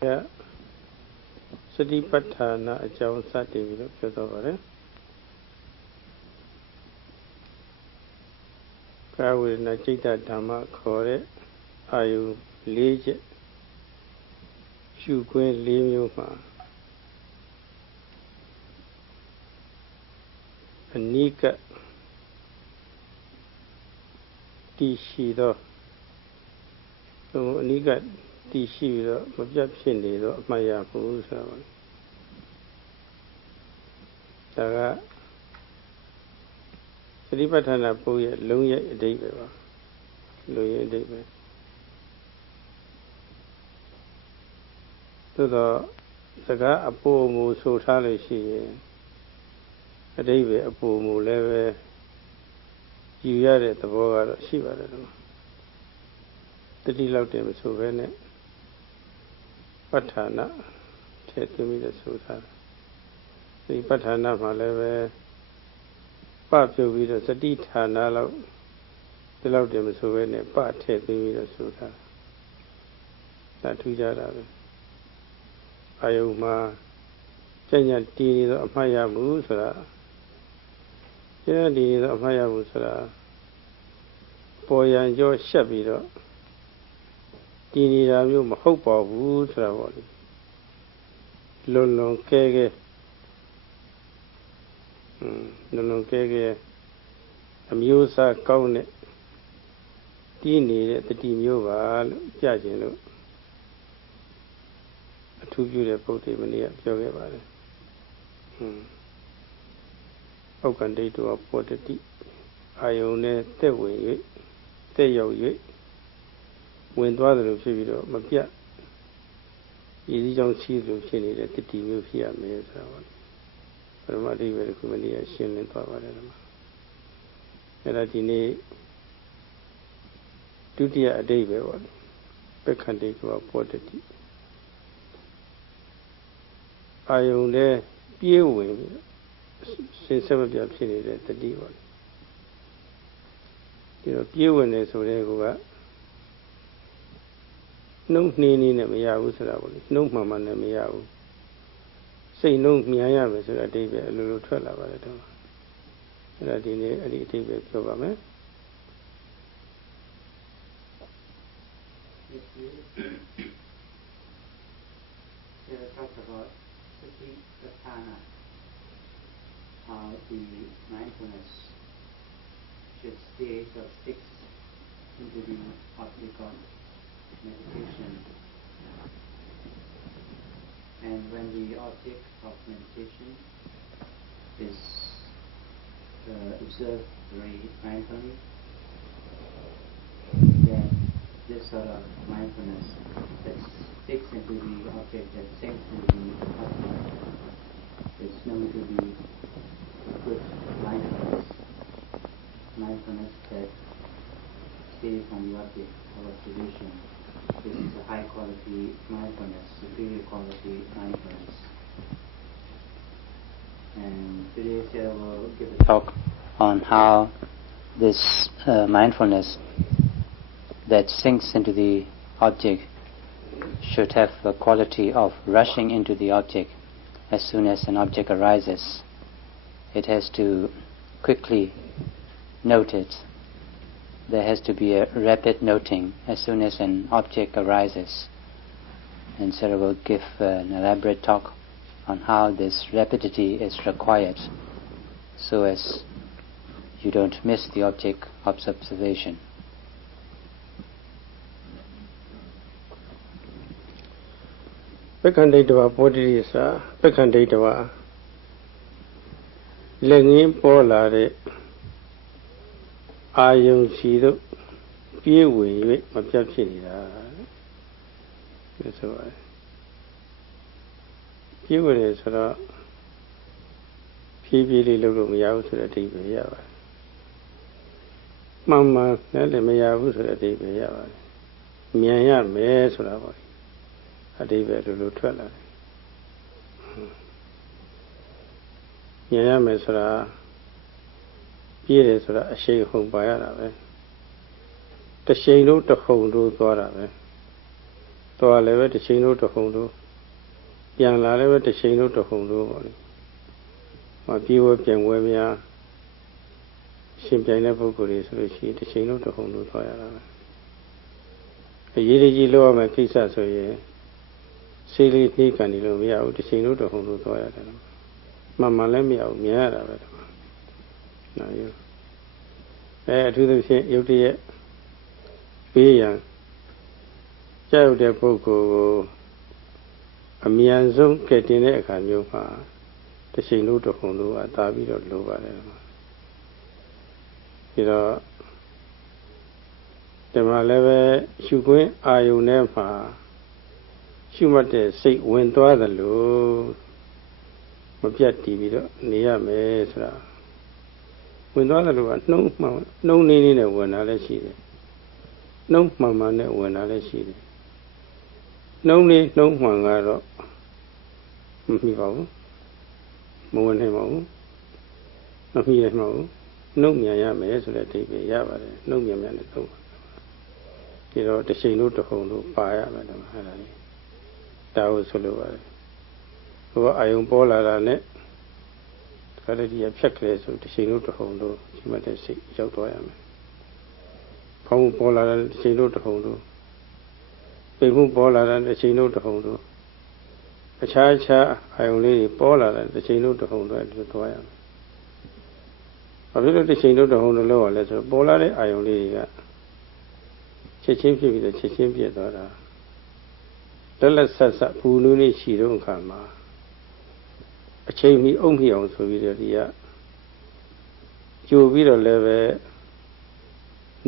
စတိပဋ္ဌာနာအကြောင်းစတင်ပြီးတော့ပြောတော့ပါတယ်ကာဝေဒနာစိတ်ဓမ္မခေါ်တဲ့အာယု၄ချက်ရှုခွင့်၄မျိုးမှာအနိကတည်ရှိသောအနိကတည်ရှိပြီးတော့မပြတ်ဖြစ်နေတော့အမှတ်ရဖို့ဆိုတာပါဒါကစတိပဋ္ဌာနာပုရဲ့လုံးရဲ့အဓိပ္ပာယ်ပါလုံးရဲ့အဓိပ္ပာယ်သို့တော့စကားအပိုမူဆိုထားလို့ရှိရင်အဓိပ္ပာယ်အပိုမူလည်းပဲယူရတဲ့သဘောကတော့ရှိပါတယ်တော့တတိလောက်တည်းမဆိုဘဲနဲ့ပဋ္ဌာနာထည့်သွင်းပြီးတော့ဆိုထားတယ်ဒီပဋ္ဌာနာမှာလည်းပဲပပြုတ်ပြီးတော့စတိဌာနာလောက်ဒီလောက်တည်းမဆိုဘဲနဲ့ပထည့်သွင်းပြီးတော့ဆိုထားဒါထူးခြားတာပဲအာယုမှာကြညတည်နေတော့အမှတ်ရမှုဆိုတာကြညတည်နေတော့အမှတ်ရမှုဆိုတာပေါ်ရန်ကြောရှက်ပြီးတော့တည်နေတာမျိုးမဟုတ်ပါဘူးဆိုတာပေါ့လေလွန်လွန်ကဲကဲလွန်လွန်ကဲကဲအမျိုးအစားကောင်းတဲ့တည်နေတဲ့တတိမျိုးပါလို့ကြားခြင်းလို့အထူးပြုတဲ့ပုဒ်တွေမနေ့ကပြောခဲ့ပါတယ်ဩက္ကန္တိတောပောတတိအာယုန်နဲ့တက်ဝင်၍တက်ရောက်၍ဝင်သွားတယ်လို့ဖြစ်ပြီးတော့မပြတ်ရည်စည်းကြောင်းရှိလို့ဖြစ်နေတဲ့တတိမျိုးဖြစ်ရမယ်ဆိုတာပါပရမအဓိပ္ပာယ်တစ်ခုမနေ့ကရှင်းလင်းသွားပါတယ်ဒီမှာအဲ့ဒါဒီနေ့ဒုတိယအဓိပ္ပာယ်ပေါ့ပက္ခန္တိတောပောတတိအာယုန်နဲ့ပြေးဝင်စဉ်ဆက်မပြတ်ဖြစ်နေတဲ့တတိပေါ့ဒီတော့ပြေးဝင်နေဆိုတဲ့ကောနှုတ်နှင်းနေနဲ့မရဘူးဆိုတာပေါ့လေနှုတ်မှန်မှန်နဲ့မရဘူးစိတ်နှုတ်မြန်ရမယ်ဆိုတာအဓိပ္ပာယ်အလိုလိုထွက်လာပါတယ်တော့အဲ့ဒါဒီနေ့အဲ့ဒီအဓိပ္ပာယ်ပြောပါမယ်how the mindfulness should stay or fix into the object of meditation. And when the object of meditation is observed very mindfully, then this sort of mindfulness that's fixed into the object, that sinks into the object, is known to be good mindfulness that stays on the object of observation. This is a high quality mindfulness, superior quality mindfulness. And today Sarah will give a talk on how this mindfulness that sinks into the object should have the quality of rushing into the object as soon as an object arises. It has to quickly note it. There has to be a rapid noting as soon as an object arises. And Sarah will give an elaborate talk on how this rapidity is required so as you don't miss the object of observation. Pekkhanditava Bodhisa, Pekkhanditava လက်ငင်းပေါ်လာတဲ့အာယုံစီတို့ပြေးဝင်၍မပြတ်ဖြစ်နေတာဆိုပါတယ်ပြေးဝင်တယ်ဆိုတော့ဖြည်းဖြည်းလေးလုပ်လို့မရဘူးဆိုတဲ့အဓိပ္ပာယ်ရပါတယ်မှန်မှန်နဲ့လည်းမရဘူးဆိုတဲ့အဓိပ္ပာယ်ရပါတယ်မြန်ရမယ်ဆိုတာပေါ့အဓိပ္ပာယ်လိုထွက်လာတယ်မြင်ရမယ်ဆိုတာပြည့်တယ်ဆိုတာအရှိန်ဟုန်ပါရတာပဲတစ်ချိန်လုံးတစ်ဟုန်လို့သွားတာပဲ သွားလည်းပဲတစ်ချိန်လို့တစ်ခုံလို့ပြန်လာလည်းပဲတစ်ချိန်လို့တစ်ခုံလို့ပေါ့လေမပြေဝပြန်ဝဲများရှင်ပြိုင်တဲ့ပုဂ္ဂိုလ်တွေဆိုလို့ရှိရင်တစ်ချိန်လို့တစ်ခုံလို့သွားရတာပဲအရေးကြီးလို့ရမယ်ကိစ္စဆိုရင်စေးလေးနှိကန်နေလို့မရဘူးတစ်ချိန်လို့တစ်ခုံလို့သွားရတယ်မှန်မှန်လည်းမရဘူးမြင်ရတာပဲနော်ယူအထူးသဖြင့်ယုတ်တရက်ပေးရန်ကြောက်တဲ့ပုဂ္ဂိုလ်ကိုအမြန်ဆုံးကယ်တင်တဲ့အခါမျိုးမှာတစ်ချိန်လို့တစ်ခုံလို့သာပြီးတော့လိုပါတယ်ပြီးတော့ဒီမှာလည်းပဲရှုခွင့်အာယုန်နဲ့မှာရှုမှတ်တဲ့စိတ်ဝင်သွားသလိုမပြတ်တည်ပြီးတော့နေရမယ်ဆိုတာဝင်သွားတယ်လို့ကနှုံးနေနေနဲ့ဝင်တာလည်းရှိတယ်နှုံးမှန်မှန်နဲ့ဝင်တာလည်းရှိတယ်နှုံးနေနှုံးမှန်ကတော့မမိပါဘူးမဝင်နိုင်ပါဘူးမမိနိုင်ပါဘူးနှုံးမြန်ရမယ်ဆိုတဲ့အဓိပ္ပာယ်ရပါတယ်နှုံးမြန်မြန်နဲ့သုံးပါပြီးတော့တစ်ချိန်လို့တစ်ခုံလို့ပါရမယ်တော့အဲ့ဒါလေးဒါကိုဆိုလိုပါတယ်ဟိုအာယုံပေါ်လာတာနဲ့ဒါလည်းဒီဖြတ်ကလေးဆိုတစ်ချိန်လို့တစ်ခုံလို့ရှိမှတဲ့စိတ်ရောက်သွားရမယ်ဖောင်းပေါ်လာတဲ့တစ်ချိန်လို့တစ်ခုံလို့ပိတ်မှုပေါ်လာတဲ့တစ်ချိန်လို့တစ်ခုံလို့အခြားအာယုံလေးပေါ်လာတဲ့တစ်ချိန်လို့တစ်ခုံလို့ဒီသွားရမယ်ဘာဖြစ်လို့တစ်ချိန်လို့တစ်ခုံလို့လောက်ရလဲဆိုတော့ပေါ်လာတဲ့အာယုံလေးတွေကချက်ချင်းဖြစ်ပြီးတော့ချက်ချင်းပြည့်သွားတာလက်ဆက်ဆက်ပူနူးလေးရှိတော့အခါမှာအချိန်မီအုံမီအောင်ဆိုပြီးတော့ဒီကကြိုပြီးတော့လည်းပဲ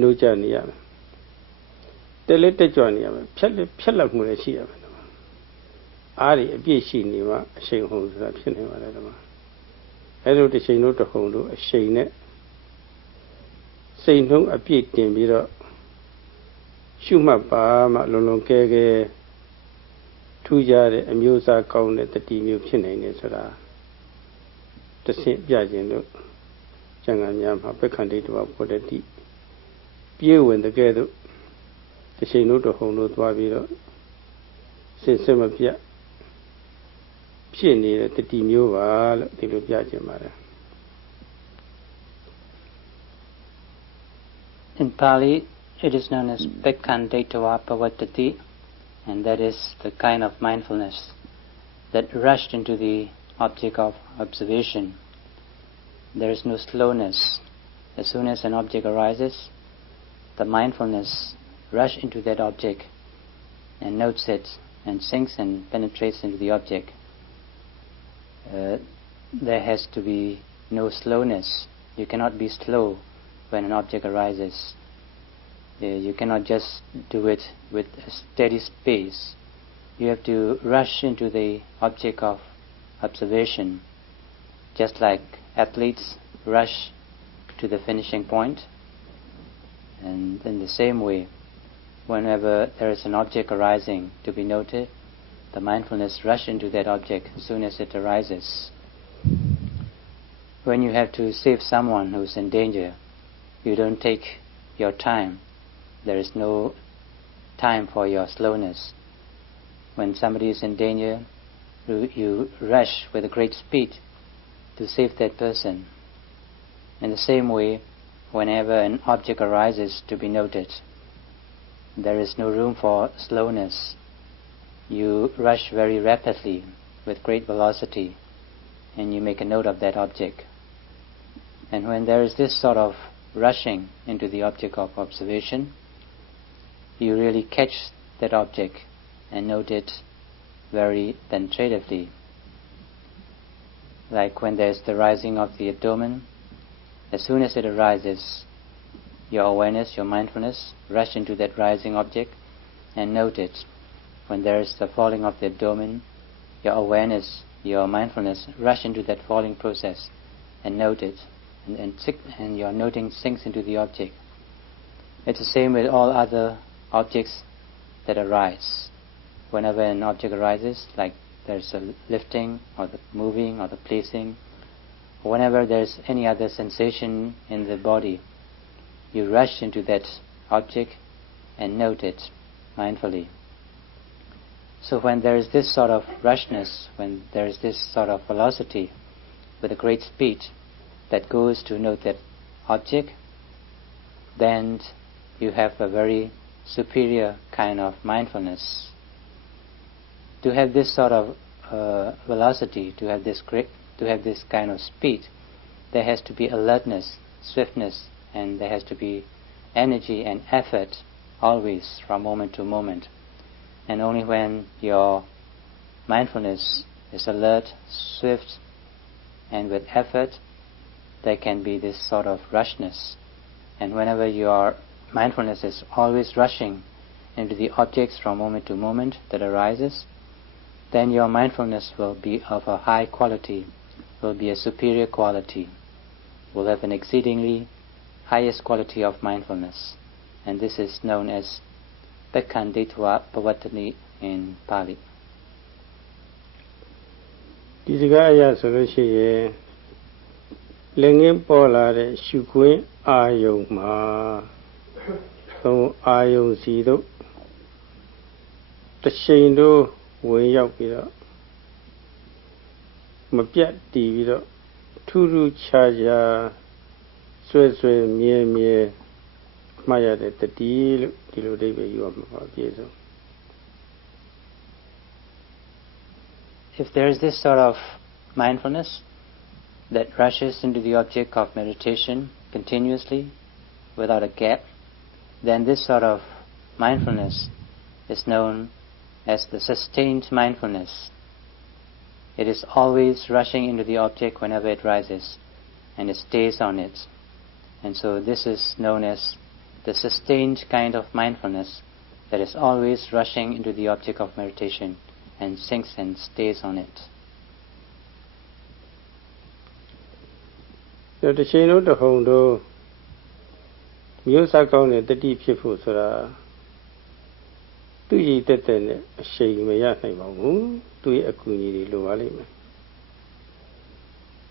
နှိုးကြနေရမယ်တက်လက်တက်ကြွနေရမယ်ဖြက်လက်မှုလည်းရှိရမယ်အားဒီအပြည့်ရှိနေမှအချိန်ဟုံဆိုတာဖြစ်နေပါလေဒီမှာအဲလိုတစ်ချိန်လို့တစ်ခုံလို့အချိန်နဲ့စိတ်နှုံးအပြည့်တင်ပြီးတော့ရှုမှတ်ပါမှလုံလုံကဲကဲထူးခြားတဲ့အမျိုးအစားကောင်းတဲ့တတိမျိုးဖြစ်နိုင်တယ်ဆိုတာတဆင့်ပြခြင်းလို့ကျန်ကများမှာပက္ခန္တိတဝဘောတတိပြေဝင်တဲ့ကဲ့သို့တစ်ချိန်လို့တစ်ခုံလို့သွားပြီးတော့စစ်မပြတ်ဖြစ်နေတဲ့တတိမျိုးပါလို့ဒီလိုပြခြင်းပါတယ် In Pali it is known as Pekkhandetava Pavatati, and that is the kind of mindfulness that rushed into the object of observation. There is no slowness. As soon as an object arises, the mindfulness rushes into that object and notes it and sinks and penetrates into the object. There has to be no slowness. You cannot be slow when an object arises. You cannot just do it with a steady pace. You have to rush into the object of observation, just like athletes rush to the finishing point. And in the same way, whenever there is an object arising to be noted, the mindfulness rushes into that object as soon as it arises. When you have to save someone who is in danger, you don't take your time. There is no time for your slowness. When somebody is in danger, you rush with a great speed to save that person. In the same way, whenever an object arises to be noted, there is no room for slowness. You rush very rapidly with great velocity and you make a note of that object. And when there is this sort of rushing into the object of observation, you really catch that object and note it very penetratively. Like when there is the rising of the abdomen, as soon as it arises, your awareness, your mindfulness, rush into that rising object and note it. When there is the falling of the abdomen, your awareness, your mindfulness, rush into that falling process and note it. And your noting sinks into the object. It's the same with all other objects that arise. Whenever an object arises, like there's a lifting or the moving or the placing, whenever there's any other sensation in the body, you rush into that object and note it mindfully. So when there is this sort of rushness, when there is this sort of velocity with a great speed that goes to note that object, then you have a very superior kind of mindfulness. To have this sort of velocity, to have this kind of speed, there has to be alertness, swiftness, and there has to be energy and effort always from moment to moment. And only when your mindfulness is alert, swift, and with effort, there can be this sort of rushness. And whenever your mindfulness is always rushing into the objects from moment to moment that arises, then your mindfulness will be of a high quality, will be a superior quality, will have an exceedingly highest quality of mindfulness. And this is known as Pekkhanditva Pavatani in Pali. ဒီစကားအရဆိုလို့ရှိရင်လက်ငင်းပေါ်လာတဲ့ရှုခွင်းအာယုံမှာသုံးအာယုံစီတို့တစ်ချိန်တို့ဝင်ရောက်ပြီးတော့မပြတ်တည်ပြီးတော့ထူးထူးခြားခြားဆွဲဆွဲမြဲမြဲမှတ်ရတဲ့တတိလို့ဒီလိုအဓိပ္ပာယ်ယူရမှာပါပြည့်စုံ If there is this sort of mindfulness that rushes into the object of meditation continuously without a gap, then this sort of mindfulness is known as the sustained mindfulness. It is always rushing into the object whenever it rises, and it stays on it. And so this is known as the sustained kind of mindfulness that is always rushing into the object of meditation and sinks and stays on it. တစ်ချိန်လုံးတစ်ဟုန်တို့မျိုးစားကောင်းတဲ့တတိဖြစ်ဖို့ဆိုတာသူ့ရည်တက်တဲ့နဲ့အရှိန်မရနိုင်ပါဘူးသူ့ရဲ့အကူအညီတွေလိုပါလိမ့်မယ်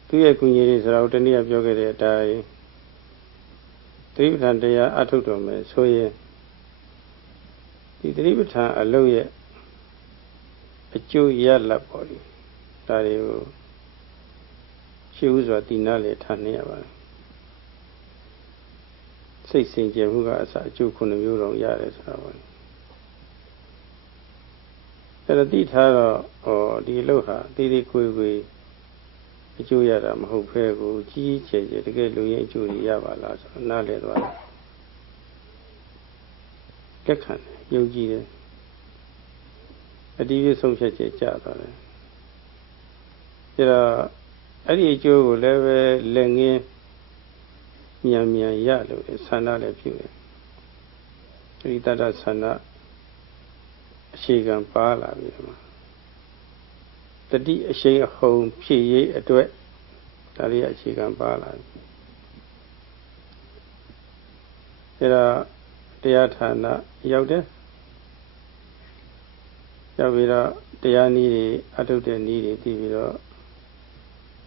သူ့ရဲ့အကူအညီတွေဆိုတာကိုတနည်းအားပြောခဲ့တဲ့အတိုင်းသတိပဋ္ဌာန်တရားအထုတ်တော်မယ်ဆိုရင်ဒီသတိပဋ္ဌာန်အလုပ်ရဲ့အကျိုးရလဒ်ပေါ်တယ်ဒါတွေကိုရှင်းဥစွာတည်နာလေထားနေရပါတယ်စိတ်စင်ကြယ်မှုကအစအကျိုးခုနှစ်မျိုးတော့ရတယ်ဆိုတာပါအဲ့ဒါသိထားတော့ဒီအလုပ်ဟာတိတိကိုယ်ကိုယ်အကျိုးရတာမဟုတ်ဘဲကိုကြီးကျယ်ကျယ်တကယ်လူရင်းအကျိုးတွေရပါလားဆိုတော့နားလည်သွားတယ်လက်ခံယုံကြည်တယ်အတိအကျဆုံးဖြတ်ချက်ကြသွားတယ်ဒါအဲ့ဒီအကျိုးကိုလည်းပဲလက်ငင်းမြန်မြန်ရလို့ဆန္ဒလည်းပြုတယ်ဒီတတ္တဆန္ဒအခြေခံပါလာပြီမှာတတိအရှိန်အဟုန်ဖြည့်ရေးအတွက်ဒါလေးအခြေခံပါလာပြီဒါတရားဌာနရောက်တယ်ရောက်ပြီးတော့တရားနည်းတွေအထုတ်တဲ့နည်းတွေပြီးပြီးတော့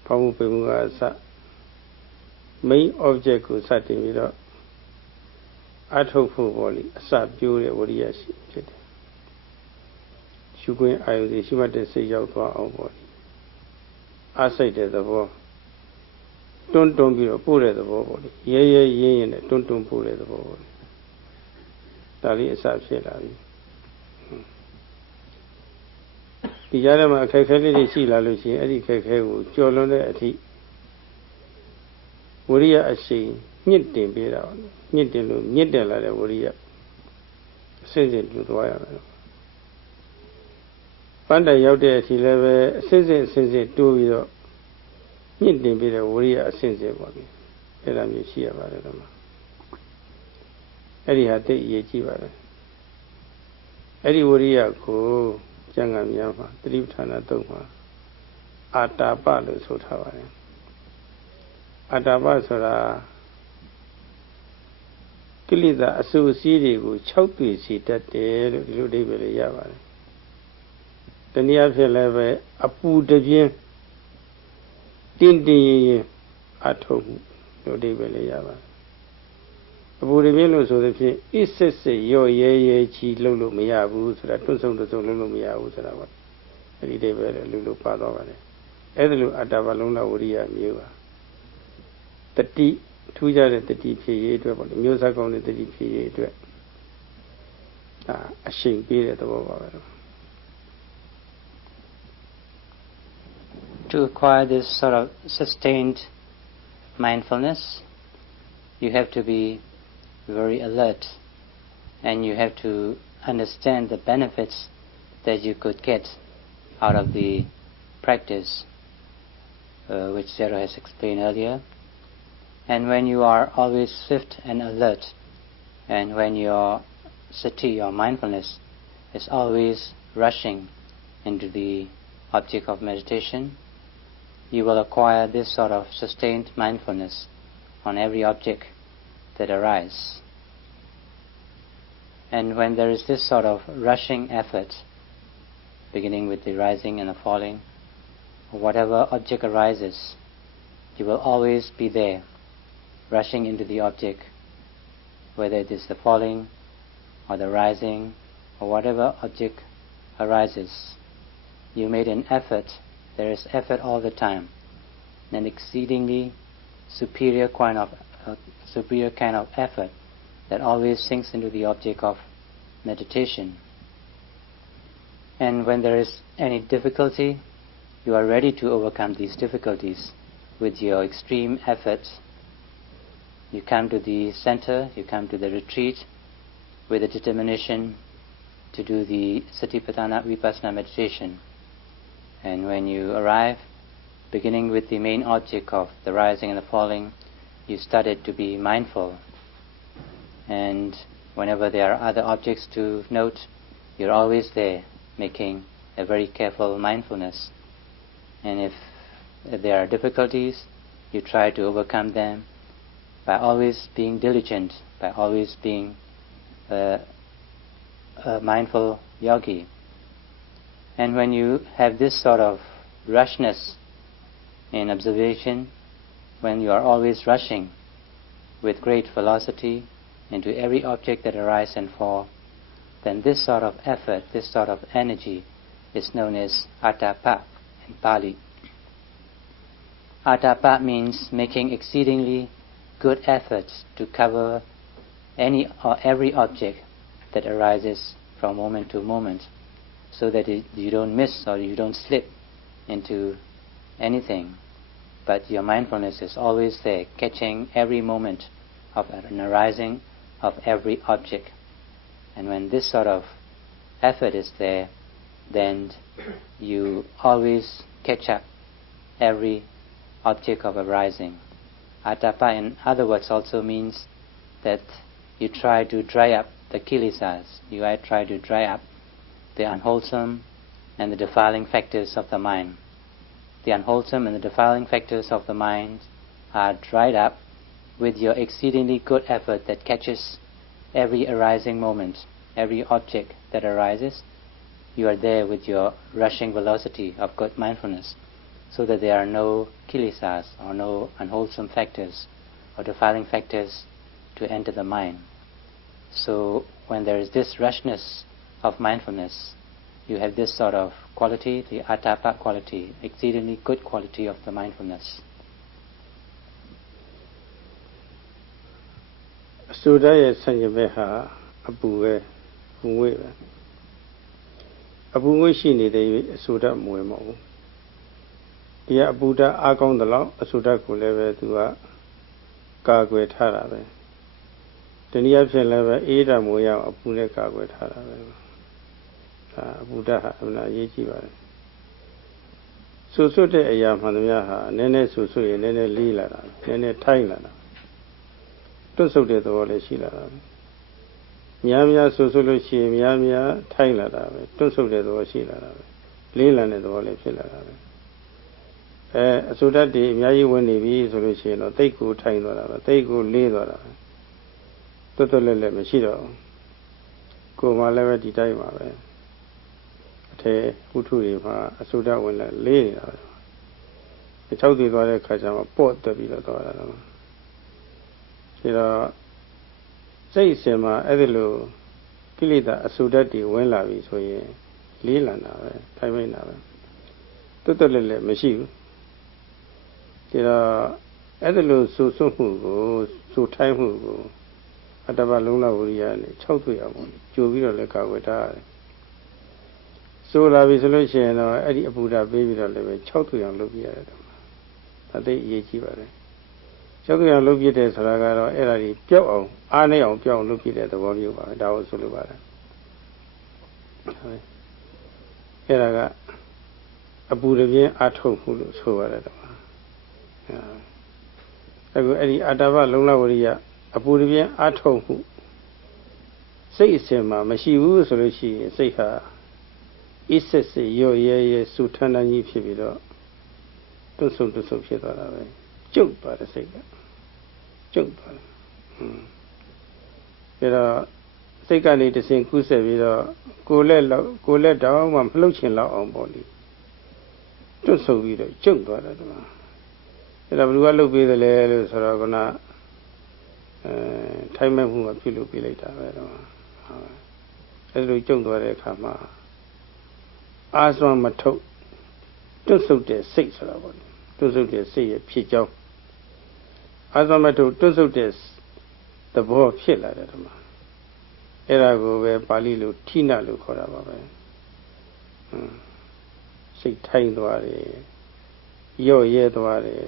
ဘောင်းမှုပေမှုကအစ main object ကိုစတင်ပြီးတော့အထုတ်ဖို့ပေါ့လေအစပြိုးတဲ့ဝရိယရှိဖြစ်တယ်ရှုခွင့်အာယုစီရှိမှတ်တဲ့စိတ်ရောက်သွားအောင်ပေါ့လေအားစိတ်တဲ့သဘောတွန်းတွန်းပြီးတော့ပို့တဲ့သဘောပေါ့လေရဲရဲရင်းရင်နဲ့တွန်းတွန်းပို့တဲ့သဘောပေါ့လေဒါလေးအစဖြစ်လာပြီဒီကြားထဲမှာအခက်အခဲလေးတွေရှိလာလို့ရှိရင်အဲ့ဒီအခက်အခဲကိုကျော်လွန်တဲ့အထိဝရိယအရှိန်မြင့်တင်ပေးတာမြင့်တင်လို့မြင့်တယ်လာတဲ့ဝရိယအစစ်စစ်ပြုသွားရမယ်ပန်းတိုင်ရောက်တဲ့အထိလည်းပဲအစစ်စစ်တိုးပြီးတော့မြင့်တင်ပေးတဲ့ဝရိယအစစ်စစ်ပေါ့လေအဲ့ဒါမျိုးရှိရပါတယ်တော့အဲ့ဒီဟာသိအရေးကြီးပါတယ်အဲ့ဒီဝရိယကိုကျမ်းဂန်များမှာသတိပဋ္ဌာန်သုံးမှာအာတာပလို့ဆိုထားပါတယ်အာတာပဆိုတာကိလေသာအဆူအစီးတွေကို6တွေ့စီတတ်တယ်လို့ဒီလိုအဓိပ္ပာယ်လေးရပါတယ်တနည်းအားဖြင့်လည်းပဲအပူတပြင်းတင်းတင်းရင်အထုံးမှုလို့အဓိပ္ပာယ်လေးရပါတယ်အ ပူတွေမြင့်လို့ဆိုသဖြင့်ဣစစ်စစ်ရော့ရဲကြီးလှုပ်လို့မရဘူးဆိုတာတွန့်ဆုံလှုပ်လို့မရဘူးဆိုတာပေါ့အဲ့ဒီတည်းပဲလူပါသွားပါတယ်အဲ့ဒါလိုအတ္တဘလုံးလဝရိယမျိုးပါတတိထူးခြားတဲ့တတိဖြစ်ရေးအတွက်ပေါ့မျိုးစားကောင်းတဲ့တတိဖြစ်ရေးအတွက်အရှိန်ပေးတဲ့သဘောပါပဲ To acquire this sort of sustained mindfulness, you have to be very alert and you have to understand the benefits that you could get out of the practice, which Zero has explained earlier. And when you are always swift and alert, and when your sati, your mindfulness, is always rushing into the object of meditation, you will acquire this sort of sustained mindfulness on every object that arises. And when there is this sort of rushing effort, beginning with the rising and the falling, whatever object arises, you will always be there, rushing into the object, whether it is the falling or the rising or whatever object arises. You made an effort. There is effort all the time, an exceedingly superior kind of effort that always sinks into the object of meditation. And when there is any difficulty, you are ready to overcome these difficulties with your extreme efforts. You come to the center, you come to the retreat with a determination to do the Satipatthana Vipassana meditation. And when you arrive, beginning with the main object of the rising and the falling, you started to be mindful. And whenever there are other objects to note, you're always there, making a very careful mindfulness. And if there are difficulties, you try to overcome them by always being diligent, by always being a mindful yogi. And when you have this sort of rushness in observation, when you are always rushing with great velocity into every object that arises and falls, then this sort of effort, this sort of energy is known as atapa in Pali. Atapa means making exceedingly good efforts to cover any or every object that arises from moment to moment, so that you don't miss or you don't slip into anything, but your mindfulness is always there, catching every moment of an arising of every object. And when this sort of effort is there, then you always catch up every object of arising. Atapa, in other words, also means that you try to dry up the kilesas, you try to dry up the unwholesome and the defiling factors of the mind. The unwholesome and the defiling factors of the mind are dried up with your exceedingly good effort that catches every arising moment, every object that arises. You are there with your rushing velocity of good mindfulness, so that there are no kilesas or no unwholesome factors or defiling factors to enter the mind. So when there is this rushness of mindfulness, you have this sort of quality, the atapa quality, exceedingly good quality of the mindfulness. Suda ye sanyabe ha apu be ngwe ba. Apu ngwe shi nede suda mwe ma bu. Di ya apu da a kaung da law suda ko le be tu ka ka kwe tha da be. Taniya phyin le be e da mwe ya apu ne ka kwe tha da be. Buddha ha amna ye chi ba le. Su de aya man thmya ha nene su ye nene li la da, nene thain la da. Twat suk de thaw le shi la da. Mya su lo shi mya thain la da be. Twat suk de thaw shi la da be. Li la ne thaw le phit la da be. Asuda de mya yi win ni bi so lo shi no tait ko thain twa da ba, tait ko li twa da. Twat le ma shi do. Ko ma le be di tai ma be. ထဲဝုထုတွေမှာအဆုဒဝင်လာလေးနေတာပဲ6တည်သွားတဲ့ခါကျမှပေါ့တက်ပြီးတော့သွားတာတော့ဒီတော့ စိတ်အစဉ်မှာအဲ့ဒီလိုကိလေသာအဆူဓာတ်တွေဝင်လာပြီဆိုရင်လေးလံတာပဲထိုင်မိနေတာပဲတွတ်တွတ်လဲလဲမရှိဘူးဒါတော့အဲ့ဒီလိုဆူဆွမှုကိုဆူထိုင်းမှုကိုအတ္တဘလုံးလဝိရိယနဲ့6တွေ့အောင်ကြိုပြီးတော့လည်းကာကွယ်ထားရတယ်ဆိုလာပြီဆိုလို့ရှိရင်တော့အဲ့ဒီအပူဓာတ်ပေးပြီးတော့လည်းပဲ6တွေ့အောင်လုပ်ပြရတယ်ဒါသိအရေးကြီးပါတယ်6တွေ့အောင်လုပ်ပြတဲ့ဆိုတာကတော့အဲ့ဒါကြီးပျောက်အောင်အားနေအောင်ပျောက်အောင်လုပ်ပြတဲ့သဘောမျိုးပါပဲဒါကိုဆိုလိုပါတယ်အဲ့ဒါကအပူတပြင်းအားထုတ်မှုလို့ဆိုရတယ်တော့အခုအဲ့ဒီအတ္တဘလုံးလဝရိယအပူတပြင်းအားထုတ်မှုစိတ်အစဉ်မှာမရှိဘူးဆိုလို့ရှိရင်စိတ်ဟာအစ်စစ်စစ်ရော့ရဲစူထန်းတန်းကြီးဖြစ်ပြီးတော့တွတ်ဆုပ်ဖြစ်သွားတာပဲကျုပ်သွားတဲ့စိတ်ကကျုပ်သွားတယ်ဒါတော့စိတ်ကနေတဆင်ကူးဆက်ပြီးတော့ကိုယ်လက်တောင်မှမလှုပ်ချင်လောက်အောင်ပေါ့လေတွတ်ဆုပ်ပြီးတော့ကျုပ်သွားတယ်ဒီမှာအဲ့ဒါဘယ်သူကလှုပ်ပေးတယ်လဲလို့ဆိုတော့ခုနထိုင်မဲ့မှုကပြုလုပ်ပေးလိုက်တာပဲတော့အဲ့လိုကျုံသွားတဲ့အခါမှာအာစွမ်းမထုတ်တွတ်ဆုပ်တဲ့စိတ်ဆိုတာပေါ့တွတ်ဆုပ်တဲ့စိတ်ရဲ့ဖြစ်ကြောင်းအာစွမ်းမထုတ်တွတ်ဆုပ်တဲ့သဘောဖြစ်လာတယ်ဒီမှာအဲ့ဒါကိုပဲပါဠိလိုဌိနလို့ခေါ်တာပါပဲစိတ်ထိုင်သွားတယ်ရော့ရဲသွားတယ်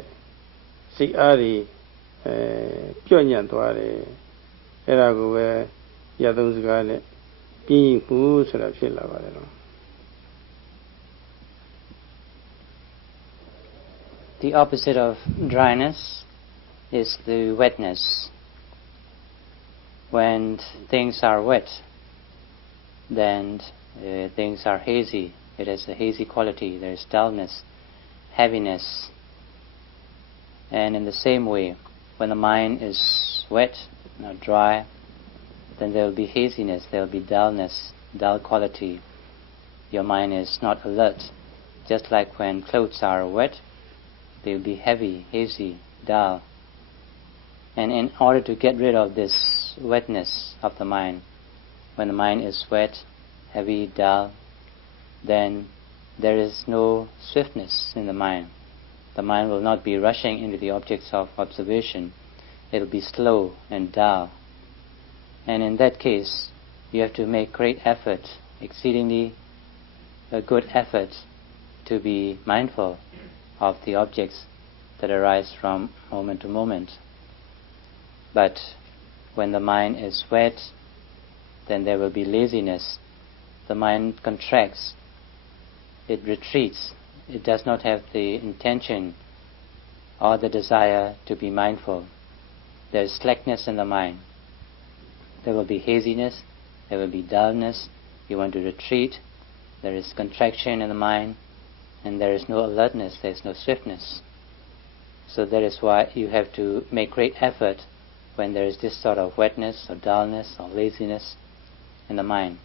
စိတ်အားတွေပြော့ညံ့သွားတယ်အဲ့ဒါကိုပဲရသုံးစကားနဲ့ပြင်းမှုဆိုတာဖြစ်လာပါတယ်တော့ The opposite of dryness is the wetness. When things are wet, then things are hazy. It has a hazy quality. There is dullness, heaviness. And in the same way, when the mind is wet or dry, then there will be haziness, there will be dullness, dull quality. Your mind is not alert. Just like when clothes are wet, they will be heavy, hazy, dull. And in order to get rid of this wetness of the mind, when the mind is wet, heavy, dull, then there is no swiftness in the mind. The mind will not be rushing into the objects of observation. It will be slow and dull. And in that case, you have to make great effort, exceedingly a good effort, to be mindful of the objects that arise from moment to moment. But when the mind is wet, then there will be laziness. The mind contracts. It retreats. It does not have the intention or the desire to be mindful. There is slackness in the mind. There will be haziness. There will be dullness. You want to retreat. There is contraction in the mind. And there is no alertness. There is no swiftness. So that is why you have to make great effort when there is this sort of wetness or dullness or laziness in the mind.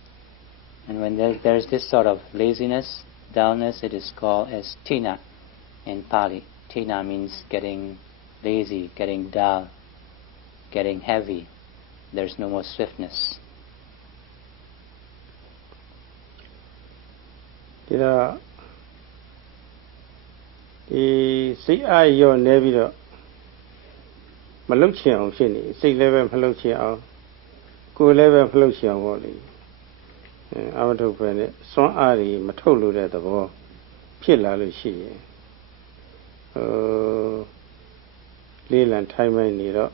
And when there is this sort of laziness, dullness, it is called as tina in Pali. Tina means getting lazy, getting dull, getting heavy. There is no more swiftness. ဒီစိတ်အားရောနေပြီးတော့မလှုပ်ချင်အောင်ဖြစ်နေစိတ်လည်းပဲမလှုပ်ချင်အောင်ကိုယ်လည်းပဲမလှုပ်ချင်အောင်ပေါ့လေအာမထုတ်ပဲနဲ့စွမ်းအားတွေမထုတ်လို့တဲ့သဘောဖြစ်လာလို့ရှိရင်လေးလံထိုင်မိုင်းနေတော့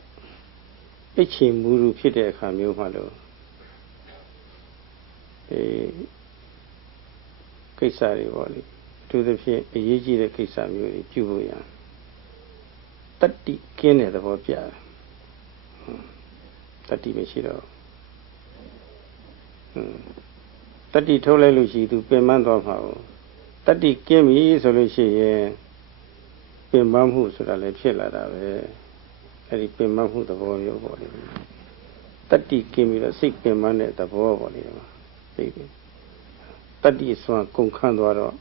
အချင်းမူရူဖြစ်တဲ့အခါမျိုးမှလို့ကိစ္စတွေပေါ့လေသူသဖြင့်အရေးကြီးတဲ့ကိစ္စမျိုးတွေပြုဖို့ရတတ္တိကင်းတဲ့သဘောပြတယ်တတ္တိမရှိတော့တတ္တိထုတ်လိုက်လို့ရှိသူပင်ပန်းသွားမှာပေါ့တတ္တိကင်းပြီဆိုလို့ရှိရင်ပင်ပန်းမှုဆိုတာလည်းဖြစ်လာတာပဲအဲဒီပင်ပန်းမှုသဘောမျိုးပေါ့လေတတ္တိကင်းပြီးတော့စိတ်ပင်ပန်းတဲ့သဘောပေါ့လေသိပြီတတ္တိစွမ်းကုန်ခန့်သွားတော့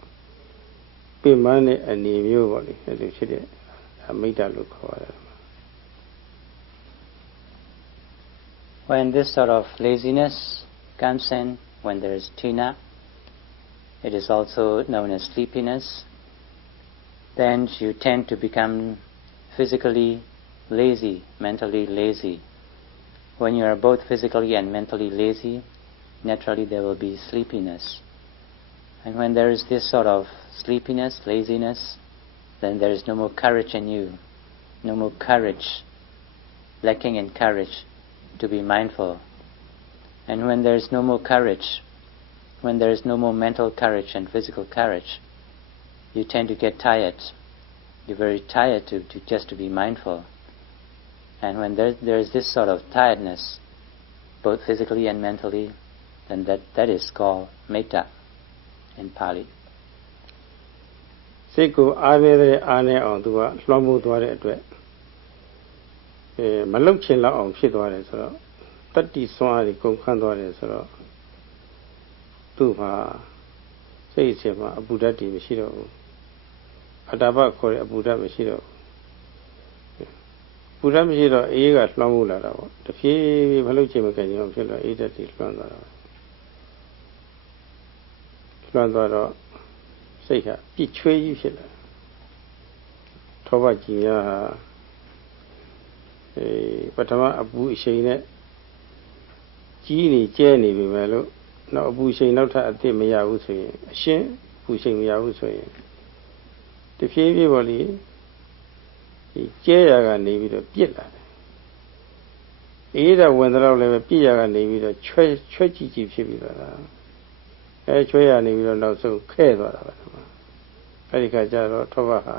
ပင်ပန်းတဲ့အနေမျိုးပေါ့လေအဲလိုဖြစ်တဲ့အမိတ္တလို့ခေါ်ရတယ် When this sort of laziness comes in, when there is tina, it is also known as sleepiness, then you tend to become physically lazy, mentally lazy. When you are both physically and mentally lazy, naturally there will be sleepiness. And when there is this sort of sleepiness, laziness, then there is no more courage in you, no more courage, lacking in courage to be mindful. And when there is no more courage, when there is no more mental courage and physical courage, you tend to get tired. You're very tired to just to be mindful. And when there is this sort of tiredness, both physically and mentally, then that is called metta in Pali. စိတ်ကိုအားနေတဲ့အားနဲ့အောင်သူကလွှမ်းမိုးသွားတဲ့အတွက်မလုံချင်လောက်အောင်ဖြစ်သွားတယ်ဆိုတော့တတ္တိစွမ်းအားတွေကုန်ခန်းသွားတယ်ဆိုတော့သူ့မှာစိတ်အစဉ်မှာအပူဓာတ်တွေမရှိတော့ဘူးအတ္တပခေါ်တဲ့အပူဓာတ်မရှိတော့ဘူးပူဓာတ်မရှိတော့အေးကလွှမ်းမိုးလာတာပေါ့တဖြည်းဖြည်းမလုံချင်မကြင်အောင်ဖြစ်လာအေးဓာတ်တွေလွှမ်းသွားတာလွှမ်းသွားတော့စိတ်ကပြစ်ချွေးကြီးဖြစ်လာထောပတ်ကြီးကပထမအပူအရှိန်နဲ့ကြီးနေကျဲနေပြီပဲလို့နောက်အပူရှိန်နောက်ထပ်အသစ်မရဘူးဆိုရင်အရှင်းအပူရှိန်မရဘူးဆိုရင်တဖြည်းဖြည်းပေါ့လေဒီကျဲရကနေပြီးတော့ပြစ်လာတယ်အေးတဲ့ဝင်တော့လည်းပဲပြစ်ရကနေပြီးတော့ချွဲကြည့်ဖြစ်ပြီးတော့ချွဲရနေပြီးတော့နောက်ဆုံးခဲသွားတာပဲအဲ့ဒီခါကျတော့ထောပတ်ဟာ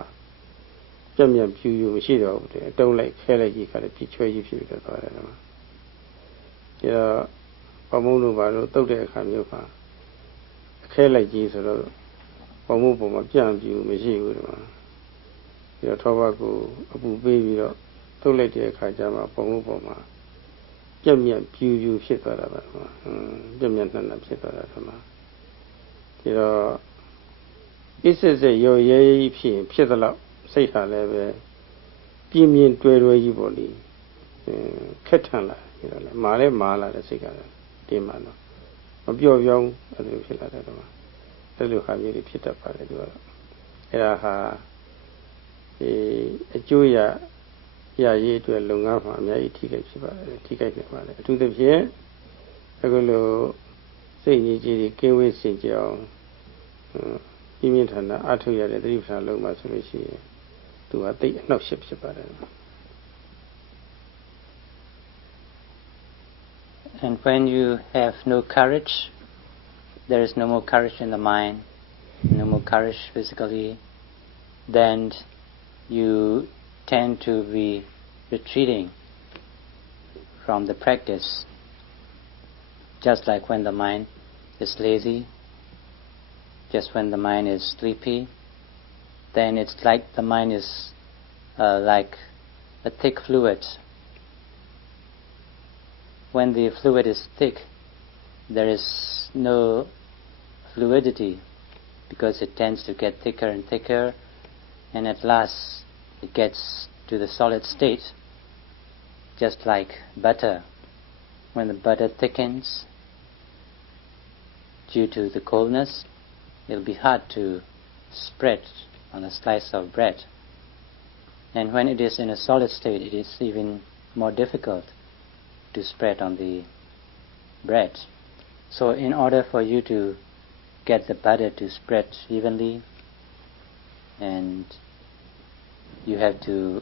ပြက်ပြက်ပြူပြူမရှိတော့ဘူးတဲ့တုံးလိုက်ခဲလိုက်ကြီးခါလည်းပြစ်ချွဲကြီးဖြစ်ပြီးတော့သွားတယ်ကွာဒါတော့ပမုန်းတို့ဘာလို့တုတ်တဲ့အခါမျိုးပါအခဲလိုက်ကြီးဆိုတော့ပမုန်းပုံမှာပြန့်ပြူမရှိဘူးကွာဒါတော့ထောပတ်ကိုအပူပေးပြီးတော့တုတ်လိုက်တဲ့အခါကျမှပမုန်းပုံမှာပြက်ပြက်ပြူပြူဖြစ်သွားတာပဲကွာပြက်ပြက်နှံ့နှံ့ဖြစ်သွားတာကွာဒါတော့အစ်စစ်ရော်ရဲကြီးဖြစ်သလောက်စိတ်ဟာလည်းပဲပြင်းပြင်းတွဲကြီးပေါ့လေခက်ထန်လာပြီးတော့လည်းမာလဲမာလာတဲ့စိတ်ကလည်းတင်းမှန်တော့မပြော့ပြောင်းအဲ့လိုဖြစ်လာတယ်တော့အဲ့လိုဟာမျိုးတွေဖြစ်တတ်ပါတယ်သူကတော့အဲ့ဒါဟာအကျိုးရရေးအတွက်လုပ်ငန်းမှာအများကြီးထိခိုက်ဖြစ်ပါတယ်ထိခိုက်နေပါတယ်အထူးသဖြင့်အခုလိုစိတ်ကြီးကြီးကင်းဝေးစင်ကြအောင်ပြင်းပြင်းထန်ထန်အထုတ်ရတဲ့သတိပဋ္ဌာန်လုံးမှာဆိုလို့ရှိရင်သူကသိအနှောက်အယှက်ဖြစ်ပါတယ် And when you have no courage, there is no more courage in the mind, no more courage physically, then you tend to be retreating from the practice. Just like when the mind is lazy, just when the mind is sleepy, then it's like the mind is like a thick fluid. When the fluid is thick, there is no fluidity because it tends to get thicker and thicker, and at last it gets to the solid state, just like butter. When the butter thickens due to the coldness, it will be hard to spread on a slice of bread. And when it is in a solid state, it is even more difficult to spread on the bread. So in order for you to get the butter to spread evenly, and you have to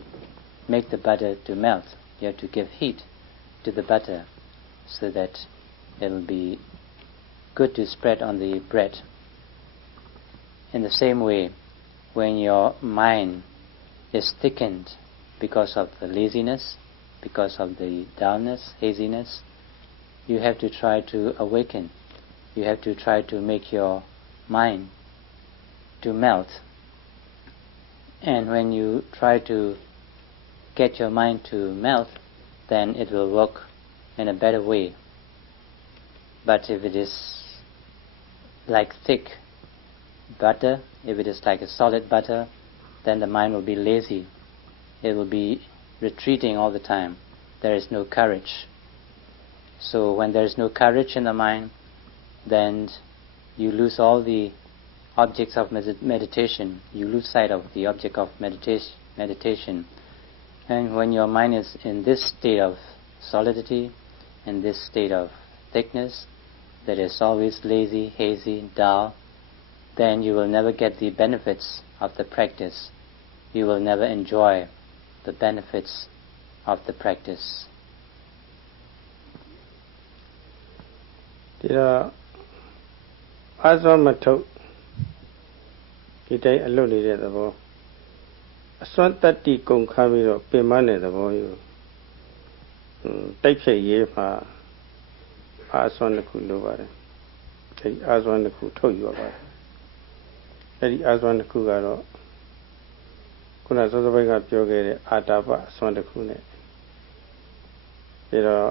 make the butter to melt, you have to give heat to the butter so that it will be good to spread on the bread. In the same way, when your mind is thickened because of the laziness, because of the dullness, haziness, you have to try to awaken. You have to try to make your mind to melt. And when you try to get your mind to melt, then it will work in a better way. But if it is like thick butter, if it is like a solid butter, then the mind will be lazy. It will be retreating all the time. There is no courage. So when there is no courage in the mind, then you lose all the objects of meditation. You lose sight of the object of meditation. And when your mind is in this state of solidity, in this state of thickness, that is always lazy, hazy, dull, then you will never get the benefits of the practice. You will never enjoy the benefits of the practice. ဒီတော့အာဇောမထုတ်ဒီတိုင်းအလွတ်နေတဲ့သဘောအစွမ်းတတ္တိကုန်ခါပြီးတော့ပင်မတဲ့သဘောယူတိုက်ဖြည့်ရေးမှာအာဇောတစ်ခုလိုပါတယ်အဲဒီအာဇောတစ်ခုထုတ်ယူရပါတယ်အဲဒီအာဇောတစ်ခုကတော့ခုနစောစောပိုင်းကပြောခဲ့တဲ့အာတာပအစွမ်းတစ်ခုနဲ့ပြီးတော့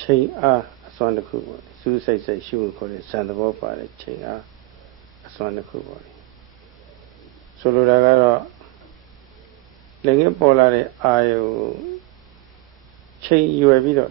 ချိန်အားအစွမ်းတစ်ခုပေါ့စူးစိုက်စိုက်ရှုခေါ်တဲ့ဇန်သဘောပါတယ်ချိန်အားအစွမ်းတစ်ခုပေါ့ဆိုလိုတာကတော့လည်းငယ်ပေါ်လာတဲ့အာယုချိန်ရွယ်ပြီးတော့